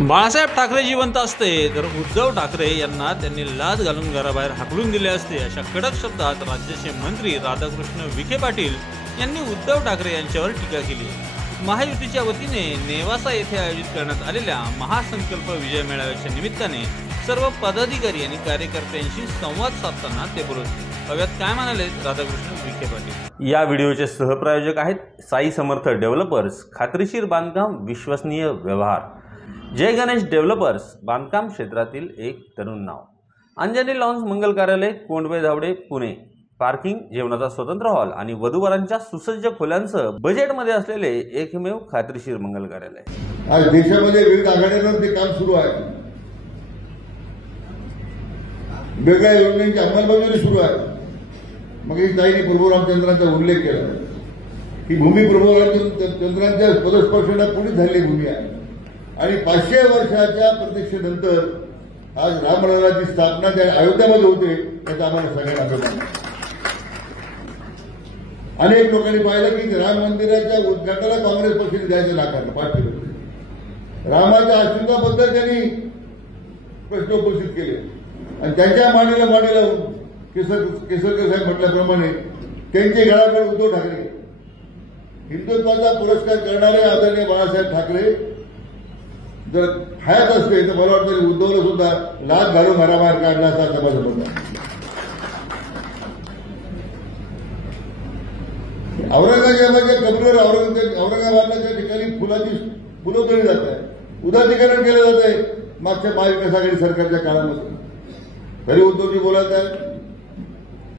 बाळासाहेब ठाकरे जिवंत असते तर उद्धव ठाकरे यांना त्यांनी लाच घालून घराबाहेर हाकलून दिले असते, अशा कडक शब्दात राज्याचे मंत्री राधाकृष्ण विखे पाटील यांनी उद्धव ठाकरे यांच्यावर टीका केली। महायुतीच्या वतीने नेवासा येथे आयोजित करण्यात आलेल्या महासंकल्प विजय मेळाव्याच्या निमित्ताने सर्व पदाधिकारी आणि कार्यकर्त्यांशी संवाद साधताना ते बोलत होते। अव्यात काय म्हणाले राधाकृष्ण विखे पाटील। या व्हिडिओचे सहप्रायोजक आहेत साई समर्थ डेव्हलपर्स, खात्रीशीर बांधकाम, विश्वसनीय व्यवहार। जय गणेश डेव्हलपर्स, बांधकाम क्षेत्रातील एक तरुण नाव। अंजनी लॉन्स मंगल कार्यालय, कोंडवे धावडे, पुणे। पार्किंग, जेवणाचा स्वतंत्र हॉल आणि वधूवरांच्या सुसज्ज खोल्यांसह बजेटमध्ये असलेले एकमेव खात्रीशीर मंगल कार्यालय। आज देशामध्ये विविध आघाड्यांवर ते काम सुरू आहे, वेगळ्या योजनांची अंमलबजावणी सुरू आहे। मग ताईंनी प्रभू रामचंद्रांचा उल्लेख केला की भूमी प्रभू रामचंद्रांच्या पदस्पर्शाला पुढे झालेली भूमी आहे आणि 500 वर्षाच्या प्रतीक्षेनंतर आज राम मंदिराची स्थापना ज्या अयोध्यामध्ये होते त्याचा आम्हाला सगळ्यांना अभिमान आहे। अनेक लोकांनी पाहिलं की राम मंदिराच्या उद्घाटनाला काँग्रेस पक्षाने द्यायचं नाकारलं 500 वर्ष। रामाच्या आशीर्वादाबद्दल त्यांनी प्रश्न उपस्थित केले आणि त्यांच्या मांडीला केसरकर साहेब म्हटल्याप्रमाणे त्यांचे गळाकडे उद्धव ठाकरे, हिंदुत्वाचा पुरस्कार करणारे आदरणीय बाळासाहेब ठाकरे जर हयात असते तर मला वाटतं उद्धवला सुद्धा लाच घालून घराबाहेर काढला असा समाज होता। औरंगाबादच्या कबरीवर औरंगाबादला त्या ठिकाणी फुलाची फुलं तोडली जात आहे, उदारीकरण केलं जात आहे मागच्या महाविकास आघाडी सरकारच्या काळामध्ये। तरी उद्धवजी बोलत आहेत